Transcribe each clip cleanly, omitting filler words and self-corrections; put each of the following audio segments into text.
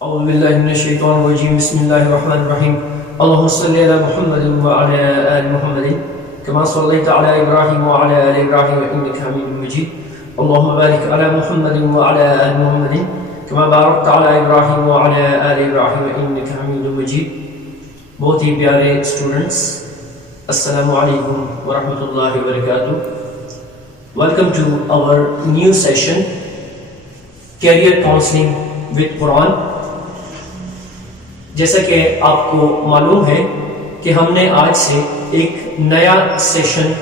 أعوذ بالله من الشيطان الرجيم بسم الله الرحمن الرحيم اللهم صل على محمد وعلى آل محمد كما صليت على إبراهيم وعلى آل إبراهيم إنك حميد مجيد اللهم بارك على محمد وعلى آل محمد كما باركت على إبراهيم وعلى آل إبراهيم إنك حميد مجيد. بہت ہی پیارے اسٹوڈنٹس، السلام علیکم ورحمۃ اللہ وبرکاتہ. Welcome to our new session career counselling with Quran. جیسا کہ آپ کو معلوم ہے کہ ہم نے آج سے ایک نیا سیشن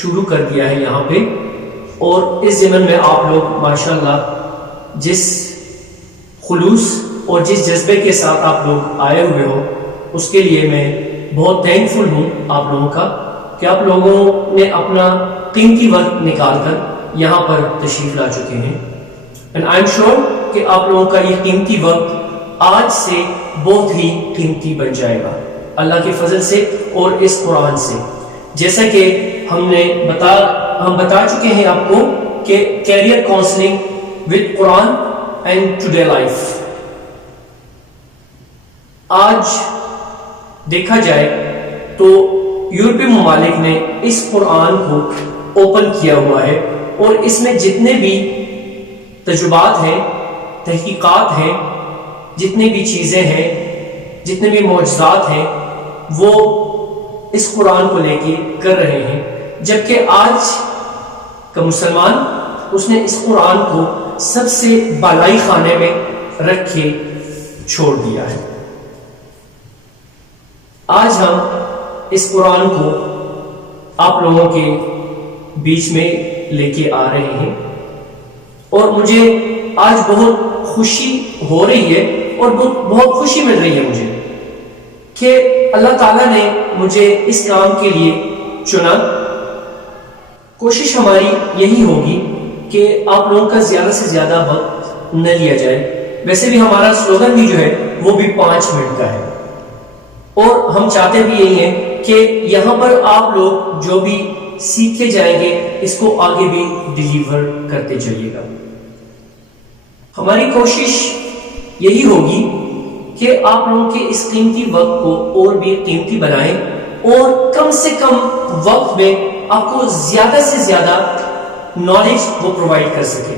شروع کر دیا ہے یہاں پہ، اور اس ضمن میں آپ لوگ ماشاءاللہ جس خلوص اور جس جذبے کے ساتھ آپ لوگ آئے ہوئے ہو اس کے لیے میں بہت تھینکفل ہوں آپ لوگوں کا کہ آپ لوگوں نے اپنا قیمتی وقت نکال کر یہاں پر تشریف لا چکے ہیں. اینڈ آئی ایم شیور کہ آپ لوگوں کا یہ قیمتی وقت آج سے بہت ہی قیمتی بن جائے گا اللہ کے فضل سے اور اس قرآن سے. جیسا کہ ہم بتا چکے ہیں آپ کو کہ career counselling with Quran and today life. آج دیکھا جائے تو یورپی ممالک نے اس قرآن کو اوپن کیا ہوا ہے، اور اس میں جتنے بھی تجربات ہیں، تحقیقات ہیں، جتنی بھی چیزیں ہیں، جتنے بھی معجزات ہیں، وہ اس قرآن کو لے کے کر رہے ہیں. جبکہ آج کا مسلمان اس نے اس قرآن کو سب سے بالائی خانے میں رکھ کے چھوڑ دیا ہے. آج ہم اس قرآن کو آپ لوگوں کے بیچ میں لے کے آ رہے ہیں، اور مجھے آج بہت خوشی ہو رہی ہے اور بہت خوشی مل رہی ہے مجھے کہ اللہ تعالیٰ نے مجھے اس کام کے لیے چنا. کوشش ہماری یہی ہوگی کہ آپ لوگوں کا زیادہ سے زیادہ وقت نہ لیا جائے. ویسے بھی ہمارا سلوگن بھی جو ہے وہ بھی 5 منٹ کا ہے، اور ہم چاہتے بھی یہی ہیں کہ یہاں پر آپ لوگ جو بھی سیکھے جائیں گے اس کو آگے بھی ڈیلیور کرتے چلیے گا. ہماری کوشش یہی ہوگی کہ آپ لوگوں کے اس قیمتی وقت کو اور بھی قیمتی بنائیں، اور کم سے کم وقت میں آپ کو زیادہ سے زیادہ نالج وہ پرووائڈ کر سکے.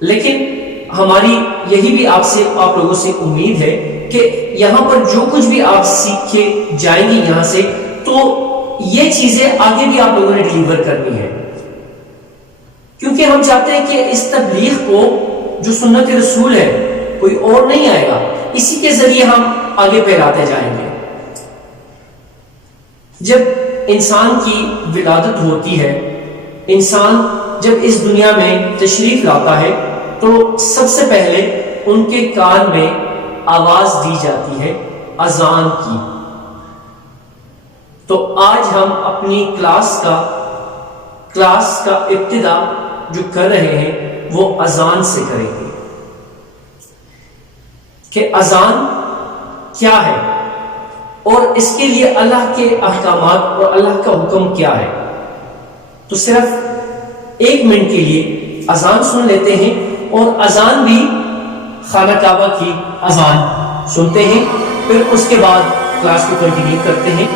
لیکن ہماری یہی بھی آپ لوگوں سے امید ہے کہ یہاں پر جو کچھ بھی آپ سیکھ کے جائیں گے یہاں سے، تو یہ چیزیں آگے بھی آپ لوگوں نے ڈیلیور کرنی ہے. کیونکہ ہم چاہتے ہیں کہ اس تبلیغ کو جو سنت رسول ہے کوئی اور نہیں آئے گا، اسی کے ذریعے ہم آگے پھیلاتے جائیں گے. جب انسان کی ولادت ہوتی ہے، انسان جب اس دنیا میں تشریف لاتا ہے، تو سب سے پہلے ان کے کان میں آواز دی جاتی ہے اذان کی. تو آج ہم اپنی کلاس کا ابتدا جو کر رہے ہیں وہ اذان سے کریں گے کہ اذان کیا ہے، اور اس کے لیے اللہ کے احکامات اور اللہ کا حکم کیا ہے. تو صرف 1 منٹ کے لیے اذان سن لیتے ہیں، اور اذان بھی خانہ کعبہ کی اذان سنتے ہیں، پھر اس کے بعد کلاس کو کنٹینیو کرتے ہیں.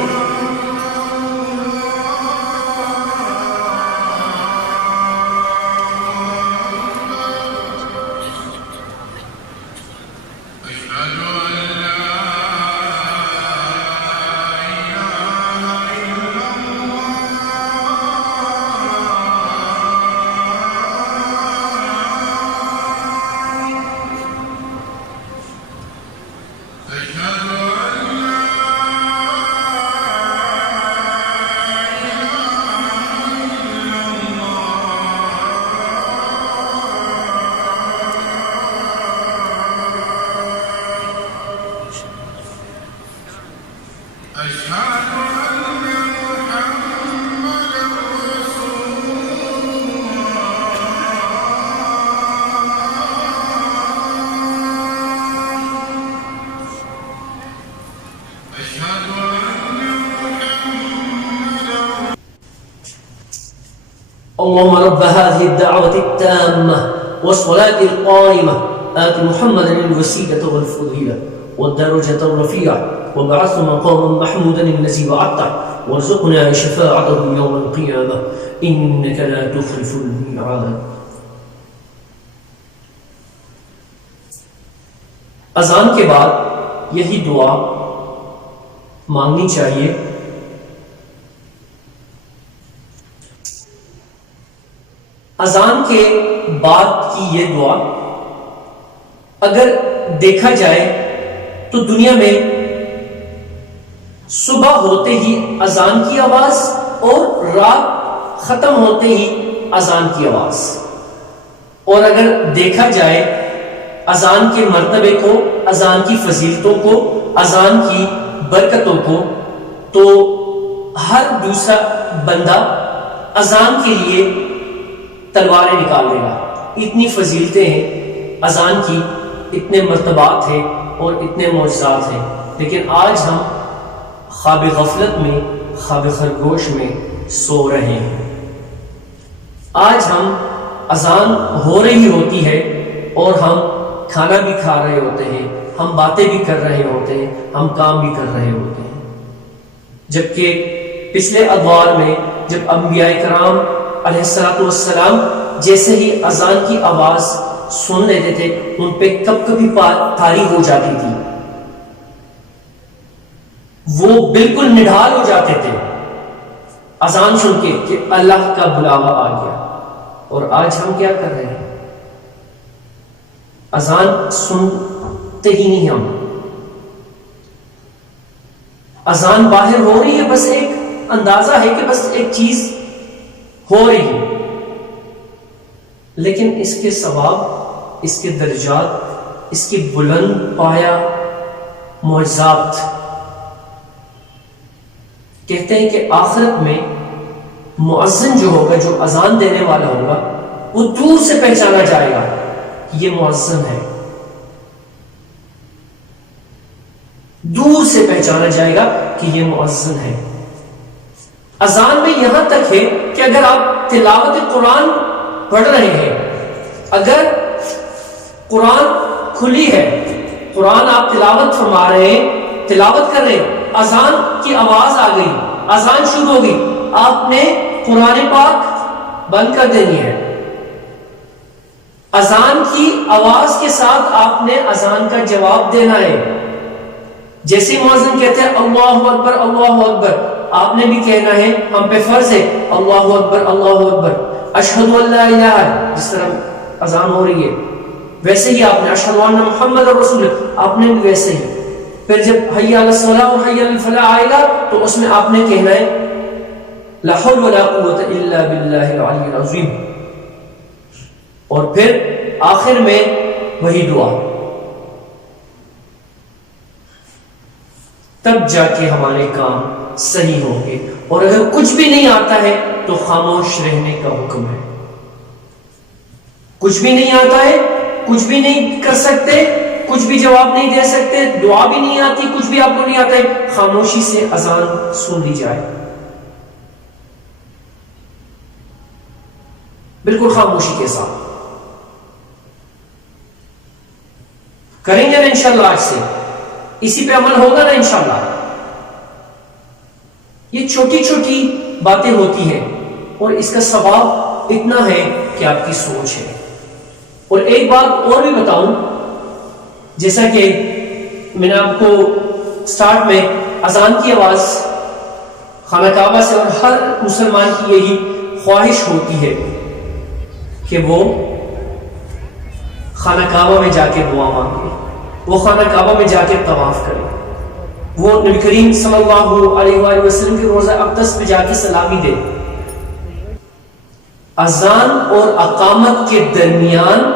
اللهم رب هذه الدعوة التامة والصلاة القائمة آت محمدا الوسيلة والفضيلة والدرجة الرفيعة وابعثه مقاما محمودا الذي وعدته وارزقنا شفاعته يوم القيامة إنك لا تخلف الميعاد. اذان کے بعد یہی دعا مانگنی چاہیے. اذان کے بعد کی یہ دعا اگر دیکھا جائے تو دنیا میں صبح ہوتے ہی اذان کی آواز اور رات ختم ہوتے ہی اذان کی آواز. اور اگر دیکھا جائے اذان کے مرتبے کو، اذان کی فضیلتوں کو، اذان کی برکتوں کو، تو ہر دوسرا بندہ اذان کے لیے تلواریں نکال لے گا. اتنی فضیلتیں ہیں اذان کی، اتنے مرتبات ہیں اور اتنے معجزات ہیں. لیکن آج ہم خواب غفلت میں، خواب خرگوش میں سو رہے ہیں. آج ہم اذان ہو رہی ہوتی ہے اور ہم کھانا بھی کھا رہے ہوتے ہیں، ہم باتیں بھی کر رہے ہوتے ہیں، ہم کام بھی کر رہے ہوتے ہیں. جبکہ پچھلے ادوار میں جب انبیاء کرام علیہ السلام جیسے ہی اذان کی آواز سن لیتے تھے ان پہ کب کبھی طاری ہو جاتی تھی، وہ بالکل نڈھال ہو جاتے تھے اذان سن کے کہ اللہ کا بلاوا آ گیا. اور آج ہم کیا کر رہے ہیں؟ اذان سنتے ہی نہیں. ہم اذان باہر ہو رہی ہے، بس ایک اندازہ ہے کہ بس ایک چیز ہو رہی ہے، لیکن اس کے ثواب، اس کے درجات، اس کے بلند پایا معجزات. کہتے ہیں کہ آخرت میں مؤذن جو ہوگا، جو اذان دینے والا ہوگا، وہ دور سے پہچانا جائے گا کہ یہ مؤذن ہے. دور سے پہچانا جائے گا کہ یہ مؤذن ہے. اذان میں یہاں تک ہے کہ اگر آپ تلاوت قرآن پڑھ رہے ہیں، اگر قرآن کھلی ہے، قرآن آپ تلاوت فرما رہے ہیں، تلاوت کر رہے ہیں، اذان کی آواز آ گئی، اذان شروع ہو گئی، آپ نے قرآن پاک بند کر دینی ہے. اذان کی آواز کے ساتھ آپ نے اذان کا جواب دینا ہے. جیسے مؤذن کہتے ہیں اللہ اکبر اللہ اکبر، آپ نے بھی کہنا ہے، ہم پہ فرض ہے اللہ اکبر اللہ اکبر. اشہد ان لا الہ، جس طرح اذان ہو رہی ہے ویسے ہی آپ نے اشہد ان محمد رسول اللہ، آپ نے بھی ویسے ہی. پھر جب حی علی الصلاۃ اور حی علی الفلاح آئے گا تو اس میں آپ نے کہنا ہے لا حول ولا قوت الا باللہ العلی العظیم. اور پھر آخر میں وہی دعا. تب جا کے ہمارے کام صحیح ہوں گے. اور اگر کچھ بھی نہیں آتا ہے تو خاموش رہنے کا حکم ہے. کچھ بھی نہیں آتا ہے، کچھ بھی نہیں کر سکتے، کچھ بھی جواب نہیں دے سکتے، دعا بھی نہیں آتی، کچھ بھی آپ کو نہیں آتا ہے، خاموشی سے اذان سن لی جائے. بالکل خاموشی کے ساتھ کریں گے نا انشاءاللہ. آج سے اسی پہ عمل ہوگا نا انشاءاللہ. یہ چھوٹی چھوٹی باتیں ہوتی ہیں اور اس کا ثواب اتنا ہے کہ آپ کی سوچ ہے. اور ایک بات اور بھی بتاؤں، جیسا کہ میں نے آپ کو سٹارٹ میں اذان کی آواز خانہ کعبہ سے، اور ہر مسلمان کی یہی خواہش ہوتی ہے کہ وہ خانہ کعبہ میں جا کے دعا مانگے، وہ خانہ کعبہ میں جا کے طواف کرے، وہ نبی کریم صلی اللہ علیہ وآلہ وسلم کے روضہ اقدس پہ جا کے سلامی دے. اذان اور اقامت کے درمیان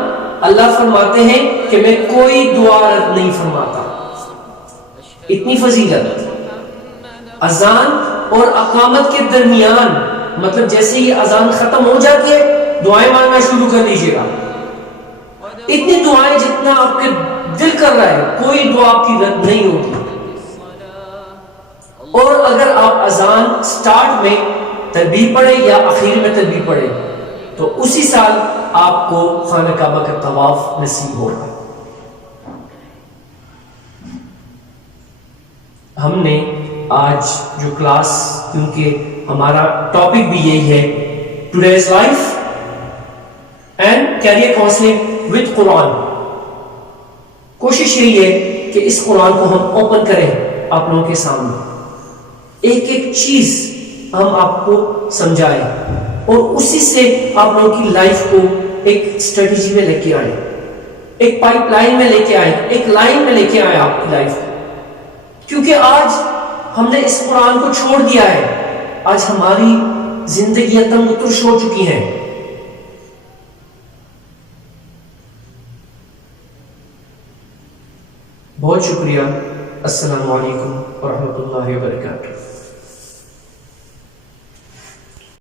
اللہ فرماتے ہیں کہ میں کوئی دعا رد نہیں فرماتا. اتنی فضیلت. اذان اور اقامت کے درمیان مطلب جیسے ہی اذان ختم ہو جاتی ہے دعائیں مانگنا شروع کر دیجیے گا. اتنی دعائیں جتنا آپ کے دل کر رہا ہے، کوئی دعا آپ کی رد نہیں ہوگی. اور اگر آپ اذان سٹارٹ میں تکبیر پڑھے یا اخیر میں تکبیر پڑھے تو اسی سال آپ کو خانہ کعبہ کا طواف نصیب ہوگا. ہم نے آج جو کلاس، کیونکہ ہمارا ٹاپک بھی یہی ہے today's life and career counselling with Quran, کوشش یہی ہے کہ اس قرآن کو ہم اوپن کریں آپ لوگوں کے سامنے، ایک ایک چیز ہم آپ کو سمجھائیں اور اسی سے آپ لوگوں کی لائف کو ایک اسٹریٹجی میں لے کے آئیں، ایک پائپ لائن میں لے کے آئیں، ایک لائن میں لے کے آئیں آپ کی لائف کو، کیونکہ آج ہم نے اس قرآن کو چھوڑ دیا ہے، آج ہماری زندگیاں تنگ و ترش ہو چکی ہیں۔ بہت شکریہ، السلام علیکم ورحمۃ اللہ وبرکاتہ۔